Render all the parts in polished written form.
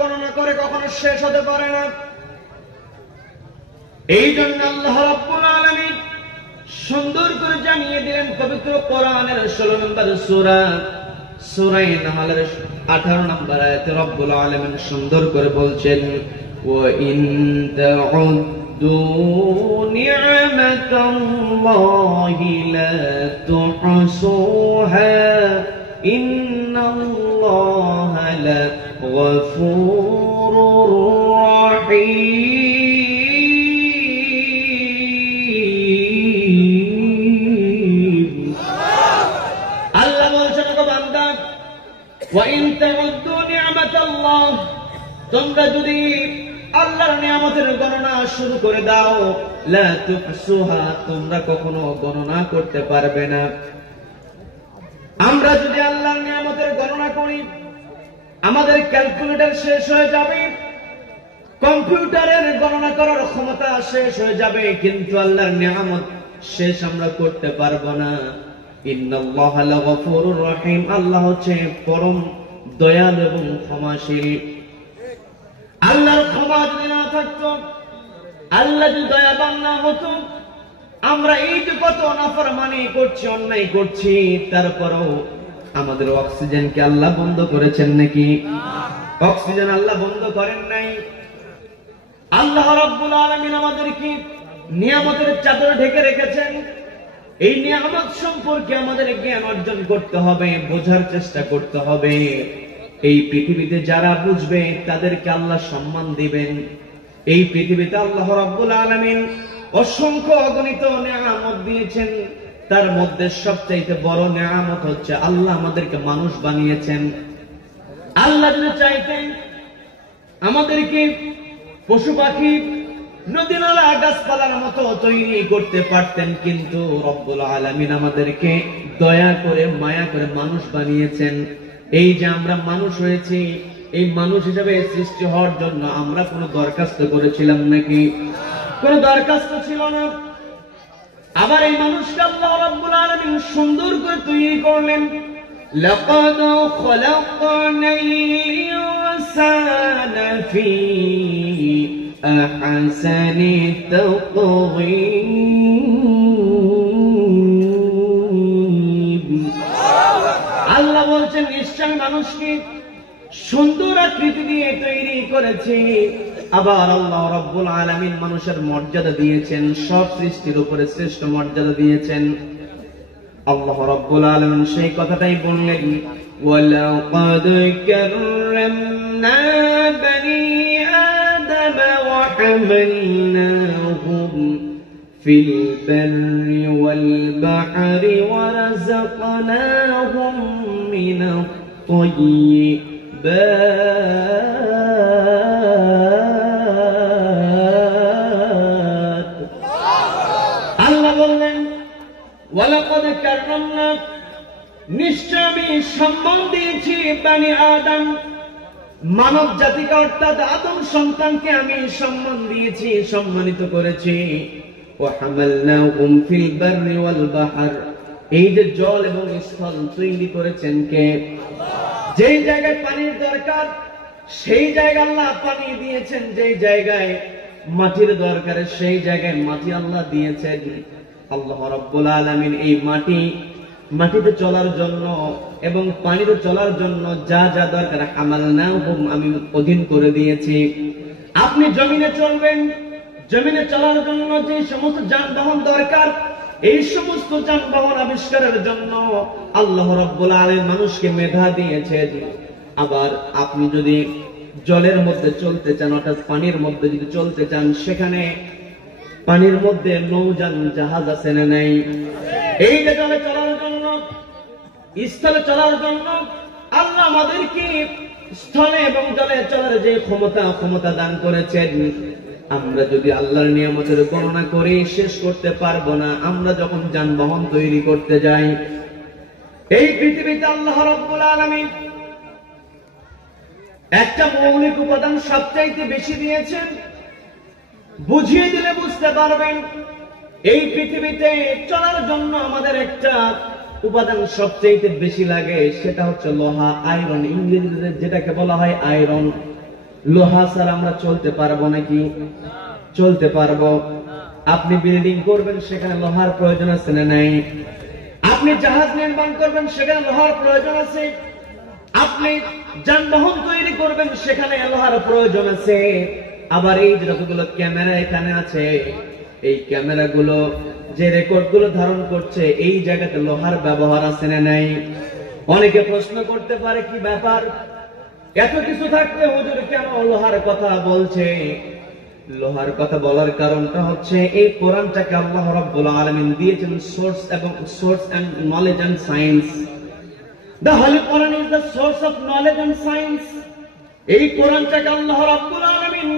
গণনা করে কখনো শেষ হতে পারে না। এই জন্য আল্লাহ রাব্বুল আলামিন সুন্দর করে জানিয়ে দিলেন পবিত্র কোরআনের 16 নম্বর সূরা সূরা নাহলের 18 নম্বর আয়াতে রব্বুল আলামিন সুন্দর করে বলছেন, ওয়া ইন তাউদ্দু নি'মাতাল্লাহি লা তুহসুহা ইন্নাল্লাহা লাগফুরুর রাহিম। আল্লাহ বলছেন, গো বান্দা, ওয়া ইন তাউদ্দু নি'মাতাল্লাহ, তোমরা যদি আল্লাহর নিয়ামতের গণনা শুরু করে দাও, লা তুহসুহা, তোমরা কখনো গণনা করতে পারবে না। আমরা যদি আল্লাহর নিয়ামতের গণনা করি, আমাদের ক্যালকুলেটর শেষ হয়ে যাবে, কম্পিউটারের গণনা করার ক্ষমতা শেষ হয়ে যাবে, কিন্তু আল্লাহর নিয়ামত শেষ আমরা করতে পারবো না। ইন্নাল্লাহা লাগফুরুর রাহিম, আল্লাহ হচ্ছে পরম দয়ালু এবং ক্ষমাশীল। আল্লাহর ক্ষমা যদি না থাকতো, আল্লাহ যদি দয়াবান না হতো, আমরা এই যে কত নাফরমানি করছি, অন্যায় করছি, তারপরেও আমাদের অক্সিজেনকে আল্লাহ বন্ধ করেছেন নাকি? অক্সিজেন আল্লাহ বন্ধ করেন নাই। আল্লাহ রাব্বুল আলামিন আমাদেরকে নিয়ামতের চাদর ঢেকে রেখেছেন। এই নিয়ামত সম্পর্কে আমাদের জ্ঞান অর্জন করতে হবে, বোঝার চেষ্টা করতে হবে। এই পৃথিবীতে যারা বুঝবে তাদেরকে আল্লাহ সম্মান দিবেন। এই পৃথিবীতে আল্লাহ রাব্বুল আলামিন অসংখ্য অগণিত নিয়ামত দিয়েছেন, তার মধ্যে সবচাইতে বড় নিয়ামত হচ্ছে আল্লাহ আমাদেরকে মানুষ বানিয়েছেন। আল্লাহ যদি চাইতেন আমাদেরকে পশু পাখি, নদী নালা, গাছপালার মতো তৈরি করতে পারতেন, কিন্তু রব্বুল আলামিন আমাদেরকে দয়া করে, মায়া করে মানুষ বানিয়েছেন। এই যে আমরা মানুষ হয়েছি, এই মানুষ হিসেবে সৃষ্টি হওয়ার জন্য আমরা কোনো দরখাস্ত করেছিলাম নাকি? কোনো দরখাস্ত ছিল না। আবার এই মানুষকে আল্লাহ রাব্বুল আলামিন সুন্দর করে তৈরি করলেন। লাকাদ খলাকনাল ইনসানা ফি আহসানি তাকওয়িম। আল্লাহ বলছেন, নিশ্চয় মানুষকে সুন্দর আকৃতি দিয়ে তৈরি করেছি। আবার আল্লাহ রাব্বুল আলামিন মানুষের মর্যাদা দিয়েছেন, সব সৃষ্টির উপরে শ্রেষ্ঠ মর্যাদা দিয়েছেন। আল্লাহ রাব্বুল আলামিন সেই কথাটাই বললেন, ওয়ালাকাদ কাররামনা বনি আদম ওয়া হামালনাহুম ফিল বাররি ওয়াল বাহরি ওয়া রাযাকনাহুম মিনাত তাইয়্যিবাত। আল্লাহ বললেন, ওয়ালাকাদ কাররামনা, নিশ্চয় আমি সম্মান দিয়েছি বনি আদম, মানব জাতিকে, অর্থাৎ আদম সন্তানকে আমি সম্মান দিয়েছি, সম্মানিত করেছি। ওয়া হামালনাহুম ফিল বাররি ওয়াল বাহর, এই যে জল এবং স্থল তৈরি করেছেন কে? যেই জায়গায় পানির দরকার সেই জায়গায় আল্লাহ পানি দিয়েছেন, যেই জায়গায় মাটির দরকার সেই জায়গায় মাটি আল্লাহ দিয়েছেন। আল্লাহ রাব্বুল আলামিন এই মাটিতে চলার জন্য এবং পানিতে চলার জন্য যা যা দরকার, হামালনাহুম, আমি অধীন করে দিয়েছি। আপনি জমিনে চলবেন, জমিনে চলার জন্য যে সমস্ত যানবাহন দরকার, এই সমস্ত যানবাহন আবিষ্কারের জন্য আল্লাহ রাব্বুল আলামিন মানুষকে মেধা দিয়েছেন। আবার আপনি যদি জলের মধ্যে চলতে চান, অর্থাৎ পানির মধ্যে যদি চলতে চান, সেখানে পানির মধ্যে নৌযান, জাহাজ আছে না নাই? এই যে জলে চলার জন্য, স্থলে চলার জন্য আল্লাহ আমাদেরকে স্থলে এবং জলে চলার যে ক্ষমতা দান করেছেন। আমরা যদি আল্লাহর নিয়ামতের গণনা করে শেষ করতে পারবো না। আমরা যখন যানবাহন তৈরি করতে যাই, এই পৃথিবীতে আল্লাহ রাব্বুল আলামিন একটা মৌলিক উপাদান সবচাইতে বেশি দিয়েছেন। বুঝিয়ে দিলে বুঝতে পারবেন। এই পৃথিবীতে চলার জন্য আমাদের একটা উপাদান সবচাইতে বেশি লাগে, সেটা হচ্ছে লোহা, আয়রন, ইংরেজিতে যেটাকে বলা হয় আয়রন। লোহা ছাড়া আমরা চলতে পারবো নাকি? চলতে পারবো। আপনি বিল্ডিং করবেন, সেখানে লোহার প্রয়োজন আছে না নাই? আপনি জাহাজ নির্মাণ করবেন, সেখানে লোহার প্রয়োজন আছে। আপনি যানবাহন তৈরি করবেন, সেখানে লোহার প্রয়োজন আছে। আবার এই যতগুলো ক্যামেরা এখানে আছে, এই ক্যামেরাগুলো যে রেকর্ডগুলো ধারণ করছে, এই জায়গাতে লোহার ব্যবহার আছে না নাই? অনেকে প্রশ্ন করতে পারে, কি ব্যাপার, এত কিছু থাকতে হুজুর কেন লোহার কথা বলছে? লোহার কথা বলার কারণটা হচ্ছে, এই কোরআনটাকে আল্লাহ রাব্বুল আলামিন দিয়েছেন source and knowledge and science. The Holy Quran is the source of knowledge and science. এই কোরআনটাকে আল্লাহ রাব্বুল আলামিন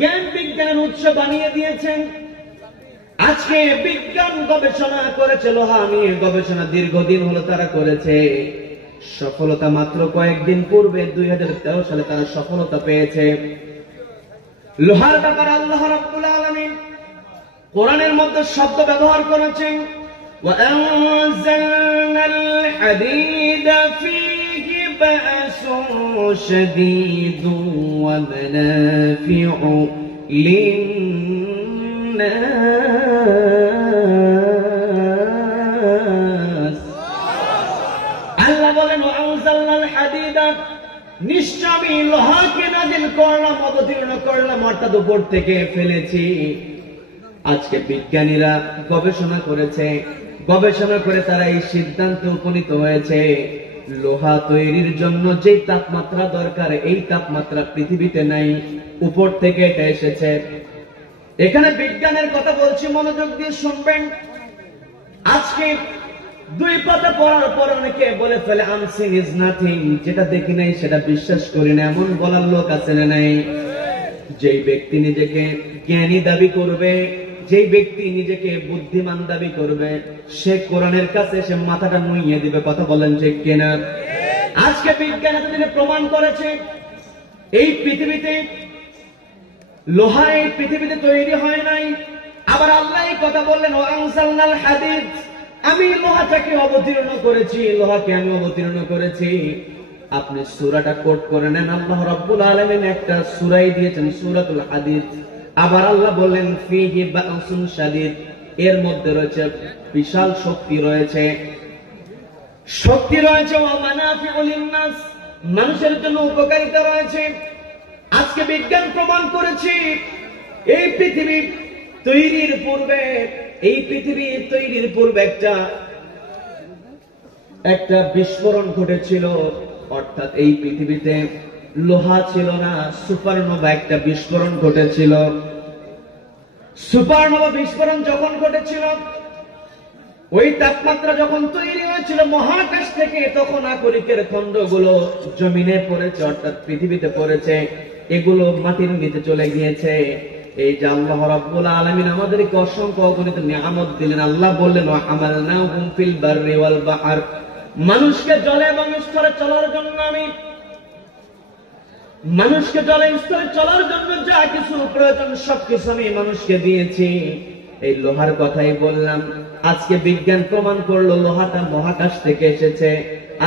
জ্ঞান বিজ্ঞানের উৎস বানিয়ে দিয়েছেন। আজকে বিজ্ঞান গবেষণা করেছে, লোহা নিয়ে গবেষণা দীর্ঘদিন হলো তারা করেছে। সফলতা মাত্র কয়েকদিন পূর্বে 2013 সালে তারা সফলতা পেয়েছে। লোহার ব্যাপারে আল্লাহ রাব্বুল আলামিন কোরআনের মধ্যে শব্দ ব্যবহার করেছেন, وأنزلنا الحديد فيه بأس شديد ومنافع للناس। আল্লাহ বলেন, وأنزلنا الحديد, নিশ্চয় আমি লোহাকে নাযিল করলাম, অবতীর্ণ করলাম, অর্থাৎ উপর থেকে ফেলেছি। আজকে বিজ্ঞানীরা গবেষণা করেছে, গবেষণা করে তারা এই সিদ্ধান্তে উপনীত হয়েছে, লোহা তৈরির জন্য যে তাপমাত্রা দরকার, এই তাপমাত্রা পৃথিবীতে নাই, উপর থেকে এটা এসেছে। এখানে বিজ্ঞানের কথা বলছি, মনোযোগ দিয়ে শুনবেন। আজকে 2 পাতা পড়ার পর অনেকে বলে ফেলে, আনসিন ইজ নাথিং, যেটা দেখি নাই সেটা বিশ্বাস করি না, এমন বলার লোক আছে না নাই? যেই ব্যক্তি নিজেকে জ্ঞানী দাবি করবে, যেই ব্যক্তি নিজেকে বুদ্ধিমান দাবি করবে, সে কোরআনের কাছে সে মাথাটা নুইয়ে দিবে। কথা বলেন ঠিক কিনা? আজকে বিজ্ঞান এতদিনে প্রমাণ করেছে, এই পৃথিবীতে লোহা এই পৃথিবীতে তৈরি হয় নাই। আবার আল্লাহ এই কথা বললেন, ওয়ানসালনাল হাদিদ, আমি লোহাটাকে অবতীর্ণ করেছি, লোহাকে আমি অবতীর্ণ করেছি। আপনি সূরাটা কোট করে নেন, আল্লাহ রাব্বুল আলামিন একটা সূরাই দিয়েছেন, সূরাতুল হাদিদ। আবার আল্লাহ বললেন, ফীহি বা'সুন শাদীদ, এর মধ্যে রয়েছে বিশাল শক্তি রয়েছে, শক্তি রয়েছে, ওয়া মানাফিউ লিন-নাস, মানুষের জন্য উপকারিতা রয়েছে। আজকে বিজ্ঞান প্রমাণ করেছে, এই পৃথিবী তৈরির পূর্বে, এই পৃথিবী তৈরির পূর্বে একটা বিস্ফোরণ ঘটেছিল, অর্থাৎ এই পৃথিবীতে লোহা ছিল না, সুপারনোভা একটা বিস্ফোরণ ঘটেছিল। সুপারনোভা বিস্ফোরণ যখন ঘটেছিল, ওই তাপমাত্রা যখন তৈরি হয়েছিল মহাকাশ থেকে, তখন আকরিকের খণ্ডগুলো জমিনে পড়েছে, অর্থাৎ পৃথিবীতে পড়েছে, এগুলো মাটির নিচে চলে গিয়েছে। এই যে আল্লাহ রাব্বুল আলামিন আমাদেরকে অসংখ্য অগণিত নিয়ামত দিলেন। আল্লাহ বললেন, ওয়া হামালনাহুম ফিল বাররি ওয়াল বাহর, মানুষকে জলে এবং স্থলে চলার জন্য আমি, মানুষকে জলে স্থলে চলার জন্য যা কিছু প্রয়োজন সবকিছু আমি মানুষকে দিয়েছি। এই লোহার কথাই বললাম, আজকে বিজ্ঞান প্রমাণ করলো লোহাটা মহাকাশ থেকে এসেছে।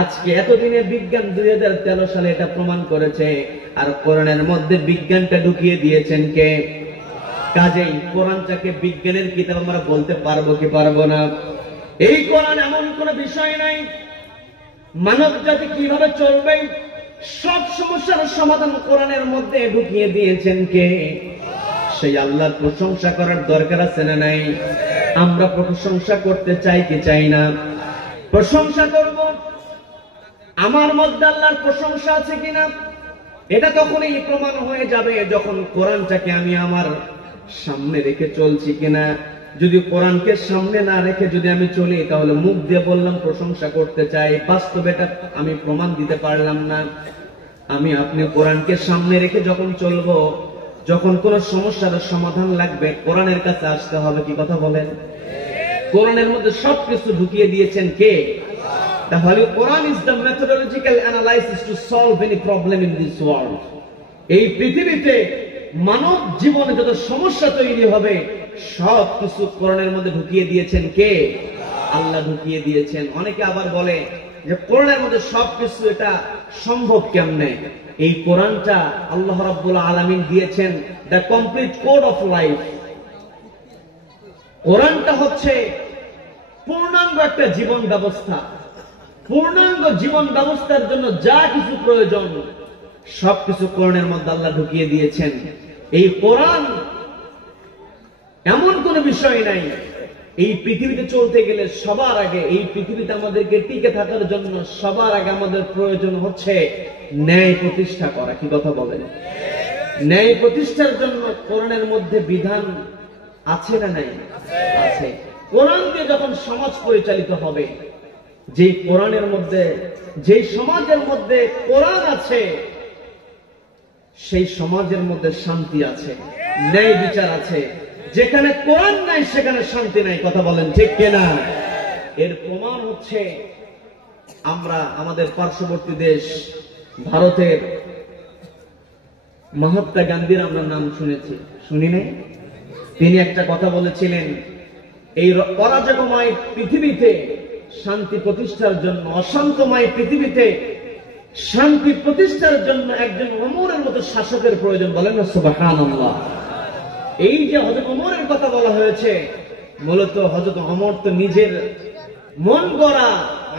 আজকে এতদিনে বিজ্ঞান 2013 সালে এটা প্রমাণ করেছে। আর কোরআনের মধ্যে বিজ্ঞানটা ঢুকিয়ে দিয়েছেন কে? কাজেই কোরআনটাকে বিজ্ঞানের কিতাব আমরা বলতে পারবো কি পারবো না? এই কোরআন এমন কোন বিষয় নাই, মানব জাতি কিভাবে চলবে সব সমস্যার সমাধান কোরআনের মধ্যে ঢুকিয়ে দিয়েছেন কে? সেই আল্লাহর প্রশংসা করার দরকার আছে না নাই? আমরা প্রশংসা করতে চাই কি চাই না? প্রশংসা করব। আমার মধ্যে আল্লাহর প্রশংসা আছে কিনা এটা তখনই প্রমাণ হয়ে যাবে যখন কোরআনটাকে আমি আমার সামনে রেখে চলছি কিনা। যদি কোরআনকে সামনে না রেখে যদি আমি চলি, তাহলে মুখ দিয়ে বললাম প্রশংসা করতে চাই, বাস্তবে এটা আমি প্রমাণ দিতে পারলাম না। আমি আপনি কোরআনকে সামনে রেখে যখন চলবো, যখন কোন সমস্যার সমাধান লাগবে, কোরআনের কাছে আসতে হবে। কি কথা বলেন? কোরআনের মধ্যে সবকিছু ঢুকিয়ে দিয়েছেন কে? তাহলে Quran is the methodological analysis to solve any problem in this world. এই পৃথিবীতে মানব জীবনে যত সমস্যা তৈরি হবে সবকিছু কোরআনের মধ্যে ঢুকিয়ে দিয়েছেন কে? আল্লাহ ঢুকিয়ে দিয়েছেন। অনেকে আবার বলে যে কোরআনের মধ্যে সবকিছু এটা সম্ভব কেমনে। এই কোরআনটা আল্লাহ রাব্বুল আলামিন দিয়েছেন the complete code of life. কোরআনটা হচ্ছে পূর্ণাঙ্গ একটা জীবন ব্যবস্থা। পূর্ণাঙ্গ জীবন ব্যবস্থার জন্য যা কিছু প্রয়োজন সবকিছু কোরআনের মধ্যে আল্লাহ ঢুকিয়ে দিয়েছেন। এই কোরআন এমন কোন বিষয় নাই, এই পৃথিবীতে চলতে গেলে সবার আগে, এই পৃথিবীতে আমাদেরকে টিকে থাকার জন্য সবার আগে আমাদের প্রয়োজন হচ্ছে ন্যায় প্রতিষ্ঠা করা। কি কথা বলেন? ন্যায় প্রতিষ্ঠার জন্য কোরআনের মধ্যে বিধান আছে না নাই? আছে। কোরআন দিয়ে যখন সমাজ পরিচালিত হবে, যে কোরআনের মধ্যে, যে সমাজের মধ্যে কোরআন আছে, সেই সমাজের মধ্যে শান্তি আছে, ন্যায় বিচার আছে। যেখানে কোরআন নাই সেখানে শান্তি নাই। কথা বলেন ঠিক কিনা? এর প্রমাণ হচ্ছে আমরা আমাদের পার্শ্ববর্তী দেশ ভারতের মহাত্মা গান্ধীর আমরা নাম শুনেছি, শুনি নাই? তিনি একটা কথা বলেছিলেন, এই অরাজকময় পৃথিবীতে শান্তি প্রতিষ্ঠার জন্য, অশান্তময় পৃথিবীতে শান্তি প্রতিষ্ঠার জন্য একজন ওমরের মতো শাসকের প্রয়োজন। বলেন না সুবহানাল্লাহ। এই যে হযরত ওমরের কথা বলা হয়েছে, মূলত হযরত ওমর তো নিজের মন গড়া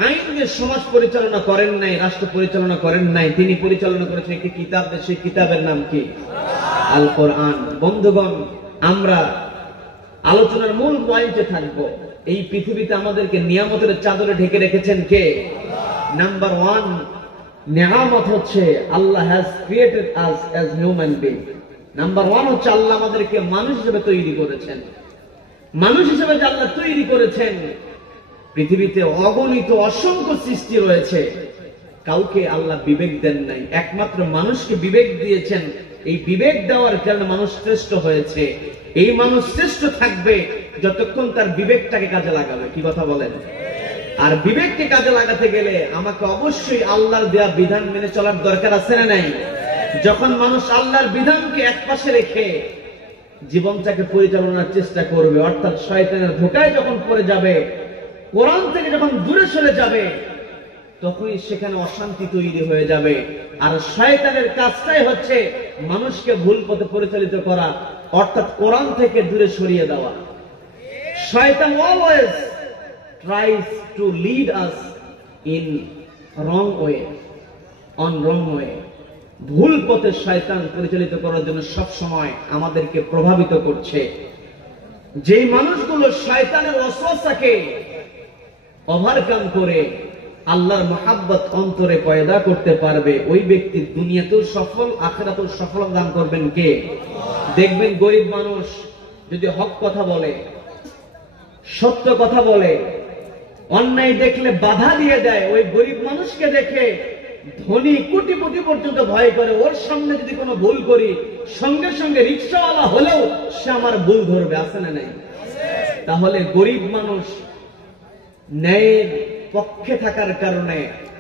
আইন দিয়ে সমাজ পরিচালনা করেন নাই, রাষ্ট্র পরিচালনা করেন নাই। তিনি পরিচালনা করেছেন একটি কিতাব, সেই কিতাবের নাম কি? আল কোরআন। বন্ধুগণ, আমরা আলোচনার মূল পয়েন্টে থাকবো। এই পৃথিবীতে আমাদেরকে নিয়ামতের চাদরে ঢেকে রেখেছেন কে? নাম্বার 1 নিয়ামত হচ্ছে Allah has created us as human being. Number 1 হচ্ছে আল্লাহ আমাদেরকে মানুষ হিসেবে তৈরি করেছেন। মানুষ হিসেবে যে আল্লাহ তৈরি করেছেন, পৃথিবীতে অগণিত অসংখ্য সৃষ্টি রয়েছে, কাউকে আল্লাহ বিবেক দেন নাই, একমাত্র মানুষকে বিবেক দিয়েছেন। এই বিবেক দেওয়ার কারণে মানুষ শ্রেষ্ঠ হয়েছে। এই মানুষ শ্রেষ্ঠ থাকবে যতক্ষণ তার বিবেকটাকে কাজে লাগাবে। কি কথা বলেন? আর বিবেককে কাজে লাগাতে গেলে আমাকে অবশ্যই আল্লাহর দেয়া বিধান মেনে চলার দরকার আছে না নাই? যখন মানুষ আল্লাহর বিধানকে একপাশে রেখে জীবনটাকে পরিচালনার চেষ্টা করবে, অর্থাৎ শয়তানের ধোঁকায় যখন পড়ে যাবে, কোরআন থেকে যখন দূরে সরে যাবে, তখনই সেখানে অশান্তি তৈরি হয়ে যাবে। আর শয়তানের কাজটাই হচ্ছে মানুষকে ভুল পথে পরিচালিত করা, অর্থাৎ কোরআন থেকে দূরে সরিয়ে দেওয়া। শয়তান always tries to lead us in wrong way, on wrong way. ভুল পথে শয়তান পরিচালিত করার জন্য সব সময় আমাদেরকে প্রভাবিত করছে। যে মানুষগুলো শয়তানের ওয়াসওয়াসাকে ওভারকাম করে আল্লাহর মহাব্বত অন্তরে পয়দা করতে পারবে, ওই ব্যক্তি দুনিয়াতেও সফল, আখিরাতেও সফলতা দান করবেন কে? দেখবেন গরিব মানুষ যদি হক কথা বলে, সত্য কথা বলে, অন্যায় দেখলে বাধা দিয়ে দেয়, ওই গরিব মানুষকে দেখে ধনী কোটিপতি পর্যন্ত ভয় করে। ওর সামনে যদি কোনো ভুল করি, সঙ্গে সঙ্গে রিকশাওয়ালা হলেও সে আমার ভুল ধরবে। আছে না নাই? তাহলে গরিব মানুষ ন্যায়ের পক্ষে থাকার কারণে,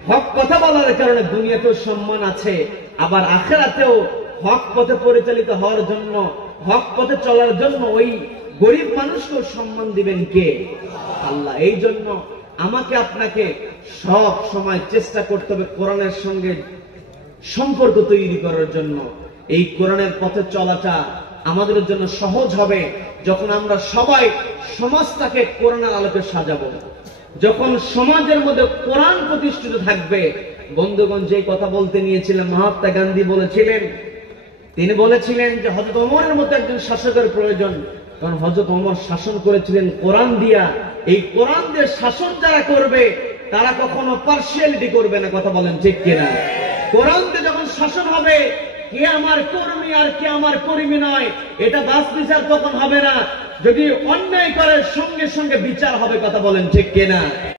হক কথা বলার কারণে দুনিয়াতেও সম্মান আছে, আবার আখিরাতেও হক পথে পরিচালিত হওয়ার জন্য, হক পথে চলার জন্য ওই গরিব মানুষকেও সম্মান দিবেন কে? আল্লাহ। এই জন্য আমাকে আপনাকে সব সময় চেষ্টা করতে হবে কোরআনের সঙ্গে সম্পর্ক তৈরি করার জন্য। এই কোরআনের পথে চলাটা আমাদের জন্য সহজ হবে যখন আমরা সবাই সমাজটাকে কোরআনের আলোকে সাজাবো, যখন সমাজের মধ্যে কোরআন প্রতিষ্ঠিত থাকবে। বন্ধুগণ, যে কথা বলতে নিয়েছিলেন, মহাত্মা গান্ধী বলেছিলেন, তিনি বলেছিলেন যে হযরত ওমরের মতো একজন শাসকের প্রয়োজন। কারণ হযরত ওমর শাসন করেছিলেন কোরআন দিয়া। এই কোরআন দিয়ে শাসন যারা করবে তারা কখনো পার্সিয়ালিটি করবে না। কথা বলেন ঠিক কিনা? কোরআন দিয়ে যখন শাসন হবে, কে আমার কর্মী আর কে আমার কর্মী নয়, এটা বাস বিচার তখন হবে না। যদি অন্যায় করে সঙ্গে সঙ্গে বিচার হবে। কথা বলেন ঠিক কিনা?